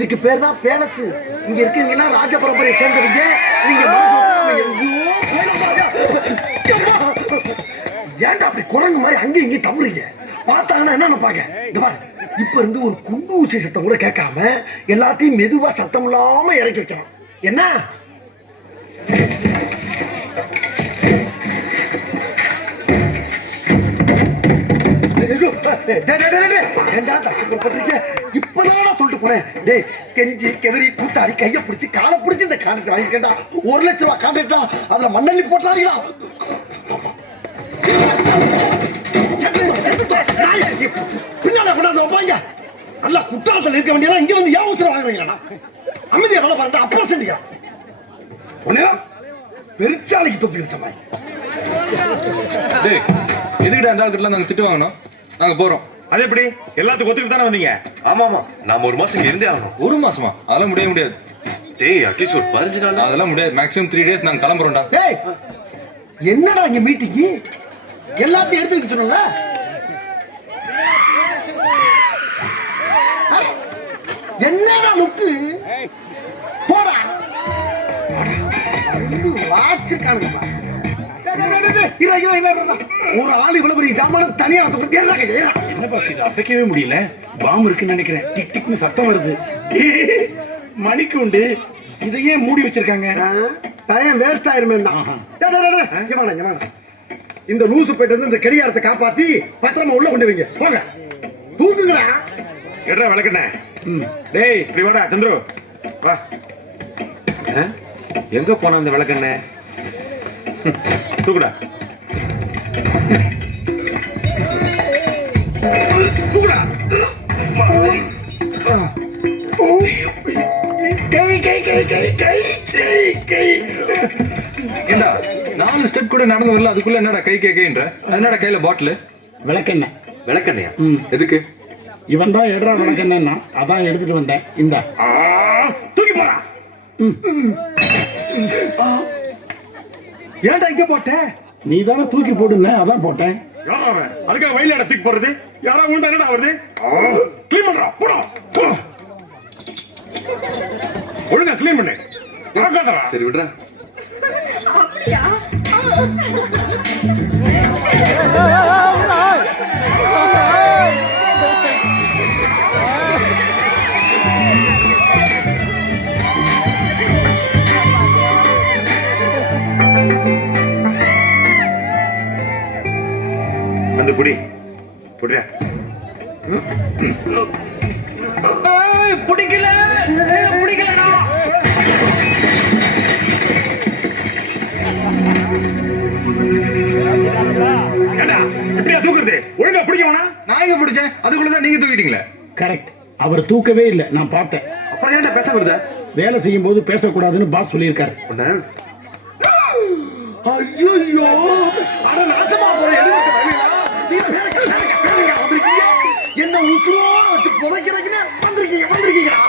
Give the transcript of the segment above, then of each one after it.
இதுக்கு பேர் தான் பேலஸ். இங்க இருக்கீங்கன்னா ராஜ பரம்பரையை சேர்ந்தவங்க. நீங்க ஏன்டா அப்படி குரங்கு மாதிரி அங்கேயும் இங்கேயும் தவறுங்க? பார்த்தாங்கன்னா என்ன நினைப்பாங்க? இந்த பாரு, இப்ப இருந்து ஒரு குண்டு ஊசி சத்தம் கூட கேட்காம எல்லாத்தையும் மெதுவா சத்தம் இல்லாம இறக்கி வைக்கலாம். என்ன இப்பதான் சொல்லிட்டு போனேன். டேய், கெஞ்சி கெதறி கூட்டாடி கைய பிடிச்சி காலை பிடிச்சி இந்த கான்ட்ராக்ட் வாங்கிட்டா. 1 லட்சம் ரூபாய் கான்ட்ராக்டா? அதுல மண்ணள்ளி போட்டாங்களா? பின்னால கொண்டாந்து வைப்பாங்க. நல்லா குற்றாலத்தில் இருக்க வேண்டியதா இங்க வந்து ஏன் வாங்குறீங்களா? அமைதியா வேலை பாருங்க. அப்புறம் செஞ்சுக்கலாம். ஒண்ணு பெருச்சாலைக்கு தொப்பி வச்ச மாதிரி. எதுக்கிட்ட அந்த ஆளுக்கிட்ட நாங்க திட்டு வாங்கணும்? நாங்க போறோம். அது எப்படி? எல்லாத்துக்கும் ஒத்துக்கிட்டு தானே வந்தீங்க? ஆமாமா, நாம 1 மாசம் இங்க இருந்தே ஆகணும். 1 மாசமா? அதெல்லாம் முடியாது. டேய், அட்லீஸ்ட் ஒரு 15 நாள். அதெல்லாம் முடியாது. மேக்ஸிமம் 3 டேஸ் நாங்க கிளம்புறோம்டா. டேய், என்னடா இங்க மீட்டிங்? எல்லாத்தையும் எடுத்து வைக்க சொன்னல. என்னடா லுக்கு? போடா. வாச்சிருக்கானுங்க. ஒரு ஆள் இவ்வளவு பெரிய ஜாமான தனியா என்ன பாஸ், இது அசைக்கவே முடியல. பாம்பு இருக்குன்னு நினைக்கிறேன். டிக் டிக்னு சத்தம் வருது. மணிக்கு உண்டு. இதையே மூடி வச்சிருக்காங்க. டைம் வேஸ்ட் ஆயிருமே. இந்த லூசு போயிட்டு வந்து இந்த கடிகாரத்தை காப்பாத்தி பத்திரமா உள்ள கொண்டு வைங்க. போங்க, தூக்குங்கடா. எட்ரா விளக்கண்ண. டேய், இப்படி வாடா சந்துரு, வா. எங்க போன அந்த விளக்கண்ண? தூக்குடா, தூக்குடா. ஏண்டா 4 ஸ்டெப் கூட நடந்து வரல, அதுக்குள்ள என்னடா கை கைன்ற? என்னடா கையில பாட்டில்? விளக்கெண்ண. விளக்கண்ணையா? எதுக்கு? இவன் தான் எடுறா விளக்கெண்ணா, அதான் எடுத்துட்டு வந்தேன். இந்த தூக்கி போடா. ஏன்டா இங்க போட்ட? நீ தானே தூக்கி போடுங்க, அதான் போட்டேன். யாரா அவன்? அதுக்காக வயலாட தூக்கி போடுறது? யாரா உண்டா? என்னடா வருது? க்ளீன் பண்றா. போடா. ஒழுங்கா க்ளீன் பண்ணு. சரி விடுறா. அந்த குடி புடியா. பிடிக்கல பிடிக்கலடா. ஏண்டா இப்படியா தூக்குறது? ஒழுங்கா பிடிக்க வேணா? நான் எங்க பிடிச்சேன்? அதுக்குள்ளதான் நீங்க தூக்கிட்டீங்களே. கரெக்ட். அவர் தூக்கவே இல்லை, நான் பார்த்தேன். அப்புறம் ஏன்டா பேச வருத? வேலை செய்யும் போது பேசக்கூடாதுன்னு பாஸ் சொல்லியிருக்காரு. ஐயோ, அட நாசமா போற எடுக்க வேலையா? நீ வந்திருக்கீங்க. என்ன உசுரோட வச்சு புதைக்கிறதுன்னு வந்திருக்கீங்கடா.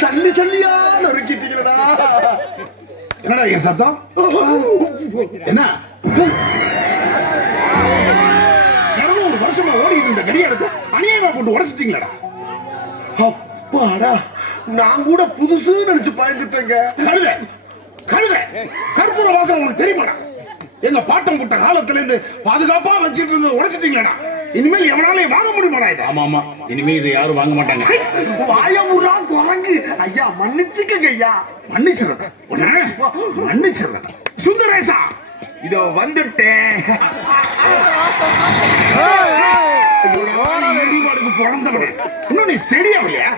சல்லி சல்லியா நொறுக்கிட்டீங்களா? என்னடா என் சத்தம்? என்ன 200 வருஷமா ஓடிட்டு இருந்த கடிகாரத்தை அநியாயமா போட்டு உடைச்சிட்டீங்களா? அப்பாடா, நான் கூட புதுசு நினைச்சு பயந்துட்டேங்க. கழுத கழுத கற்பூர வாசம் உங்களுக்கு தெரியுமாடா? எங்க பாட்டம் புட்ட காலத்துல இருந்து பாதுகாப்பா வச்சிட்டு இருந்தது உடைச்சிட்டீங்களா? இனிமேல் எவனாலையும் வாங்க முடியுமாடா இது? ஆமா ஆமா, இனிமே இதை யாரும் வாங்க மாட்டாங்க. வாயமுறா குரங்கு. ஐயா மன்னிச்சுக்கங்க ஐயா. மன்னிச்சிடுறேன், மன்னிச்சிடுறேன். சுந்தரேசா, இதோ வந்துட்டேன். பிறந்தவனே, இன்னும் நீ ஸ்டேடியம் இல்லையா?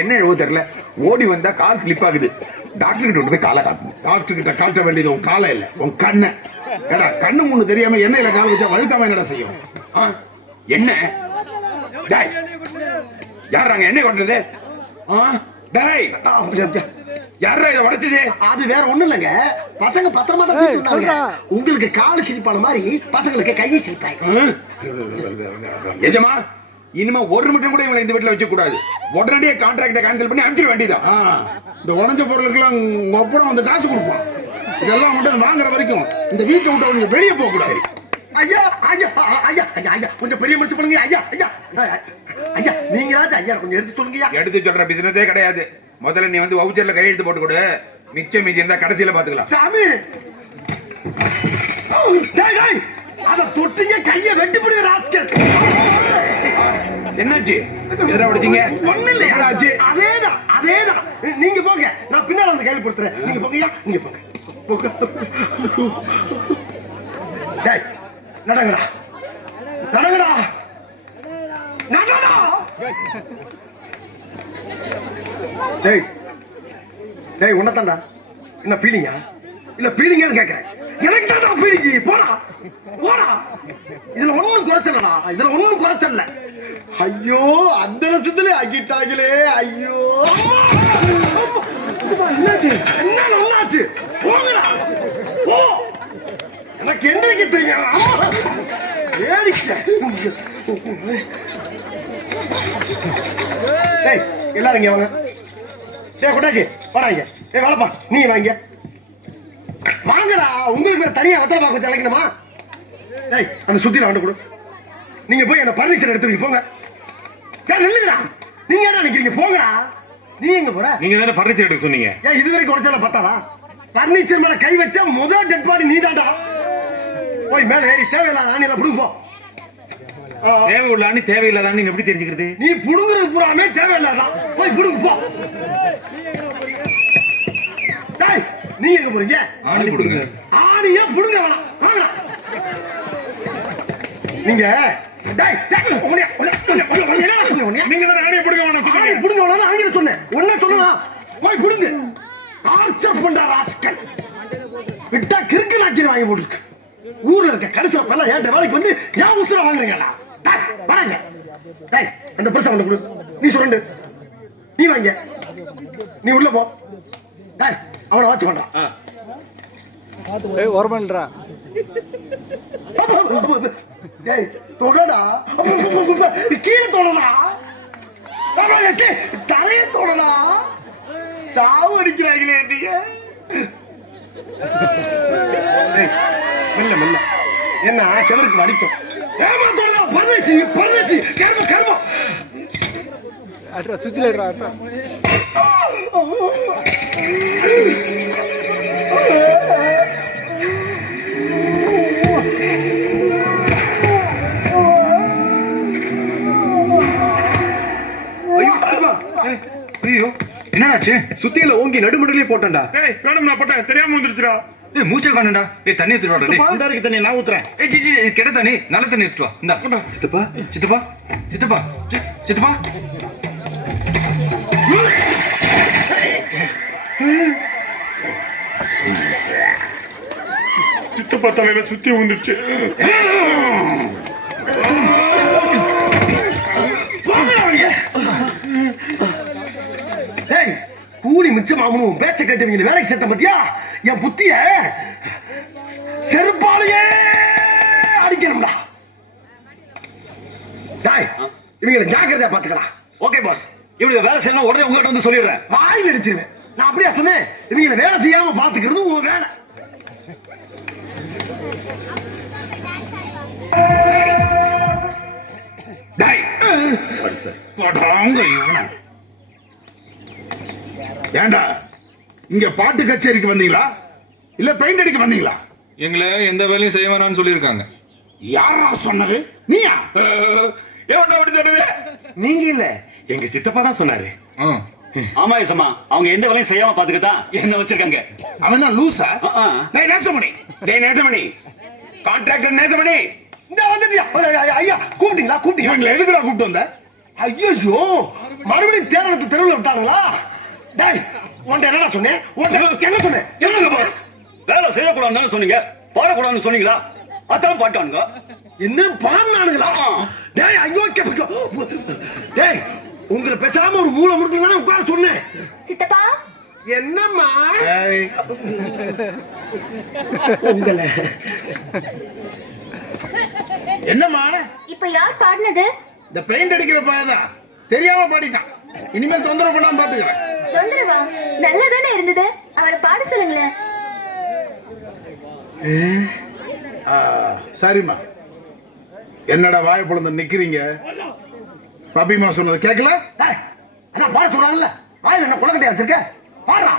என்ன எழுவ தெரியல, ஓடி வந்தா கால் ஸ்லிப் ஆகுது. டாக்டர் கிட்ட விட்டு காலை காட்டணும். டாக்டர் கிட்ட காட்ட வேண்டியது உன் காலை இல்ல, உன் கண்ணை. ஏடா, கண்ணு முன்னு தெரியாம எண்ணெயில கால் வச்சா வழுக்காம என்னடா செய்யும்? என்ன யாராங்க எண்ணெய் கொண்டது? யாரா இதை உடைச்சது? அது வேற ஒண்ணு இல்லங்க. பசங்க பத்திரமா தான் தூக்கிட்டு வந்தாங்க. உங்களுக்கு கால் சிரிப்பான மாதிரி பசங்களுக்கு கையை சிரிப்பாங்க. எஜமா, இனிமே 1 நிமிஷம் கூட இவங்களை இந்த வீட்டுல வச்சு கூடாது. உடனடியே கான்ட்ராக்டை கேன்சல் பண்ணி அடிச்சிட வேண்டியதான். இந்த உடஞ்ச பொருளுக்கெல்லாம் உங்க அப்புறம் வந்து காசு கொடுப்பான். இதெல்லாம் மட்டும் வாங்குற வரைக்கும் இந்த வீட்டை விட்டு நீங்க வெளியே போக கூடாது. ஐயா ஐயா ஐயா ஐயா கொஞ்சம் பெரிய மனுஷன் பண்ணுங்க ஐயா ஐயா. ஐயா நீங்களாச்சும் ஐயா கொஞ்சம் எடுத்து சொல்லுங்கய்யா. எடுத்து சொல்ற பிசினஸே கிடையாது. முதல்ல நீ வந்து வவுச்சர்ல கையெழுத்து போட்டு கொடு. மிச்சம் மீதி இருந்தா கடைசியில பாத்துக்கலாம். சாமி டேய் டேய் அத தொட்டிங்க கையை வெட்டி போடுங்க ராஸ்கல். என்னாச்சு? எதா உடைச்சீங்க? ஒண்ணு இல்லையா? என்னாச்சு? அதேதான் நீங்க போங்க, நான் பின்னால வந்து கையில் கொடுத்துறேன். நீங்க போங்கய்யா, நீங்க போங்க. டேய் நடங்கடா நடங்கடா நடடா. டேய் டேய் உன்னதான்டா என்ன பீலிங்கா இல்ல பீலிங்கான்னு கேக்குறேன். எனக்கு தான்டா பீலிங்கி. போடா போடா. இதுல ஒண்ணும் குறைச்சலடா, இதுல ஒண்ணும் குறைச்சல. ஐயோ அந்த ரசத்துல ஆகிட்டாங்களே. ஐயோ என்னாச்சு என்னாச்சு? போங்கடா போ. எனக்கு என்னைக்கு தெரியும் எல்லாரும் இங்க வாங்க. டேய் கொட்டாச்சி வாடா இங்க. ஏய் வாழப்பா நீ வாங்க வாங்கடா. உங்களுக்கு வேற தனியா வத்தல பாக்க வச்சு அழைக்கணுமா? டேய் அந்த சுத்தில வந்து கொடு. நீங்க போய் அந்த பர்னிச்சர் எடுத்து போங்க. டேய் நில்லுங்கடா. நீங்க என்ன நிக்கிறீங்க? போங்கடா. நீ எங்க போற? நீங்க தானே ஃபர்னிச்சர் எடுக்க சொன்னீங்க. ஏன் இது வரைக்கும் உடைச்சல பத்தாதா? பர்னிச்சர் மேல கை வச்சா முதல் டெட் பாடி நீதான்டா. போய் மேல ஏறி தேவையில்லாத ஆணில புடுங்க போ. தேவை உள்ள ஆணி தேவையில்லாத ஆணி எப்படி தெரிஞ்சுக்கிறது? நீ புடுங்குறது பூராமே தேவையில்லாதான். போய் புடுங்க போ. டேய் நீ எங்க போறீங்க? ஆணி புடுங்க. ஆணியே புடுங்க வேணாம். வாங்கடா நீங்க. டேய் டேய் ஓடியா ஓடியா. நீங்க தானே ஆணியை புடுங்க வேணாம். ஆணி புடுங்க வேணாம் ஆங்கில சொன்னேன். ஒண்ணே சொல்லலாம். போய் புடுங்க. டார்ச்சர் பண்ற ராஸ்கல். விட்டா கிறுக்கு நாக்கின வாங்கி போட்டுருக்கு. ஊர்ல இருக்க கடைசில பல்ல ஏட்ட வேலைக்கு வந்து ஏன் உசுர வாங்குறீங்களா? டேய் வாங்க. டேய் அந்த பிரசம் வந்து கொடு. நீ சுரண்டு. நீ வாங்க. நீ உள்ள போ. டேய் அவனை வாட்ச் பண்றான். ஏய் ஓரமல்றா. டேய் தொடடா. கீழே தொடடா. தலைய தொடடா. சாவு அடிக்கிறாங்களே நீங்க. மெல்ல மெல்ல என்ன செவருக்கு வலிக்கும். ஏமா தொடடா. பரதேசி பரதேசி கர்ம கர்ம. அட்ரா சுத்திலடா அட்ரா. ஐயோ என்னடாச்சு? சுத்தியில ஓங்கி நடுமடலே போட்டேன்டா. ஏய் மேடம் நான் போட்டேன் தெரியாம வந்துருச்சுடா. ஏய் மூச்சை காணடா. ஏய் தண்ணி எடுத்து வாடா. டேய் இந்த இருக்கு தண்ணி நான் ஊத்துறேன். ஏய் சி கெட்ட தண்ணி நல்ல தண்ணி எடுத்து வா. இந்தா சித்தப்பா சித்தப்பா சித்தப்பா சித்தப்பா. சித்தப்பா தலையில சுத்தி வந்துருச்சு. டேய் கூலி மிச்சமாகணும். பேச்ச கேட்டவங்க வேலைக்கு செட்ட பத்தியா? என் புத்திய செருப்பாலேயே அடிக்கணும்டா. டேய் இவங்களை ஜாக்கிரதையா பாத்துக்கலாம். ஓகே பாஸ், இவனுக்கு வேலை செய்யணும் உடனே உங்ககிட்ட வந்து சொல்லிடுறேன். வாயில் அடிச்சிருவேன். நான் அப்படியே சொன்னேன். இவங்களை வேலை செய்யாம பாத்துக்கிறது உன் வேலை. டேய் சாரி சார். போடாங்க இவனை. ஏண்டா இங்க பாட்டு கச்சேரிக்கு வந்தீங்களா இல்ல பெயிண்ட் அடிக்க வந்தீங்களா? எங்களை எந்த வேலையும் செய்ய வேணாம்னு சொல்லியிருக்காங்க. யாரா சொன்னது? நீயா? ஏன்டா அப்படி சொன்னது? நீங்க இல்ல எங்க சித்தப்பா தான் சொன்னாரு. ஆமா யசமா, அவங்க எந்த வேலையும் செய்யாம பாத்துக்கதான் என்ன வச்சிருக்காங்க. அவன் தான் லூசா? ஆ. டேய் நேசமணி. டேய் நேசமணி, கான்ட்ராக்டர் நேசமணி. இந்த வந்துட்டியா? ஐயா கூப்பிட்டீங்களா? கூப்பிட்டீங்களா? இவங்களை எதுக்குடா கூப்பிட்டு வந்த? ஐயோ மறுபடியும் தேர்தலுக்கு தெருவில் விட்டாங்களா? டேய் உன்ட்ட என்னடா சொன்னேன்? உன்ட்ட என்ன சொன்னேன்? என்னங்க பாஸ், வேலை செய்யக்கூடாதுன்னு சொன்னீங்க, பாடக்கூடாதுன்னு சொன்னீங்களா? அதான் பாட்டானுங்க. என்ன பாடுனானுங்களா? டேய் ஐயோ டேய் உங்களை பேசாம ஒரு மூளை முடுக்கலான்னு உட்கார சொன்னேன். சித்தப்பா என்னம்மா ஏய், உங்களை என்னம்மா இப்ப யார் பாடினது? இந்த பெயிண்ட் அடிக்கிற பையன்தான் தெரியாம பாடிட்டான். இனிமேல் தொந்தரவு பண்ணாம பாத்துக்கிறேன். தொந்தரவா? நல்லதானே இருந்தது, அவரை பாட சொல்லுங்களேன். சரிம்மா, என்னடா வாய பொழுது நிக்கிறீங்க? பபிமா சொன்னது கேட்கல? டேய், அதான் பாட சொல்றாங்கல்ல வாயில் என்ன குளக்கட்டையா வச்சிருக்க பாடுறா